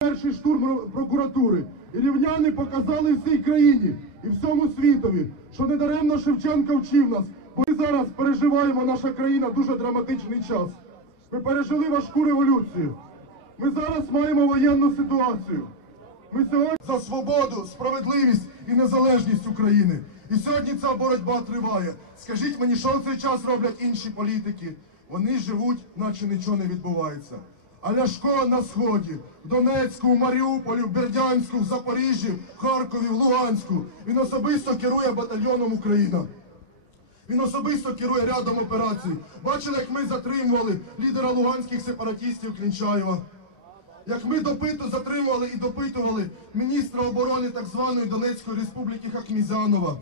перший штурм прокуратури. І рівняни показали всій країні і всьому світові, що недаремно Шевченко вчив нас, бо ми зараз переживаємо наша країна дуже драматичний час. Ми пережили важку революцію. Ми зараз маємо воєнну ситуацію. Ми сьогодні за свободу, справедливість і незалежність України. І сьогодні ця боротьба триває. Скажіть мені, що в цей час роблять інші політики? Вони живуть, наче нічого не відбувається. А Ляшко на сході, в Донецьку, в Маріуполі, в Бердянську, в Запоріжжі, в Харкові, в Луганську. Він особисто керує батальйоном Україна. Він особисто керує рядом операцій. Бачили, як ми затримували лідера луганських сепаратистів Клінчаєва. Як ми допиту затримували і допитували міністра оборони так званої Донецької республіки Хакмізянова.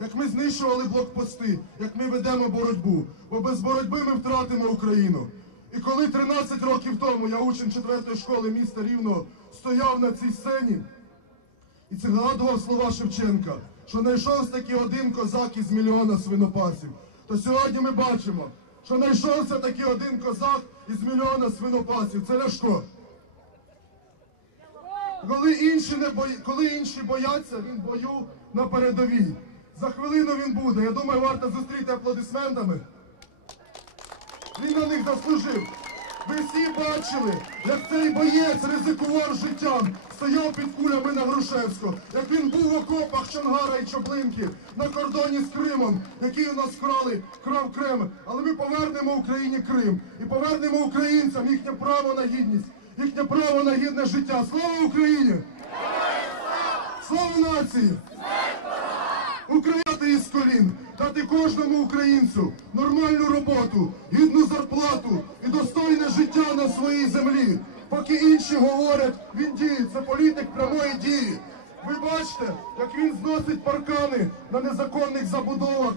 Як ми знищували блокпости, як ми ведемо боротьбу, бо без боротьби ми втратимо Україну. І коли 13 років тому я учень 4 школи міста Рівного стояв на цій сцені, і це згадував слова Шевченка, що знайшовся таки один козак із мільйона свинопасів. То сьогодні ми бачимо, що знайшовся таки один козак із мільйона свинопасів. Це Ляшко. Коли інші, не бої... Коли інші бояться, він бою на передовій. За хвилину він буде. Я думаю, варто зустріти аплодисментами. Він на них заслужив. Ви всі бачили, як цей боєць ризикував життям, стояв під кулями на Грушевську, як він був в окопах Чонгара і Чоблинки на кордоні з Кримом, який у нас вкрали, крав Крим. Але ми повернемо Україні Крим і повернемо українцям їхнє право на гідність, їхнє право на гідне життя. Слава Україні! Слава нації! Дати кожному українцю нормальну роботу, гідну зарплату і достойне життя на своїй землі. Поки інші говорять, він діє, це політик прямої дії. Ви бачите, як він зносить паркани на незаконних забудовах,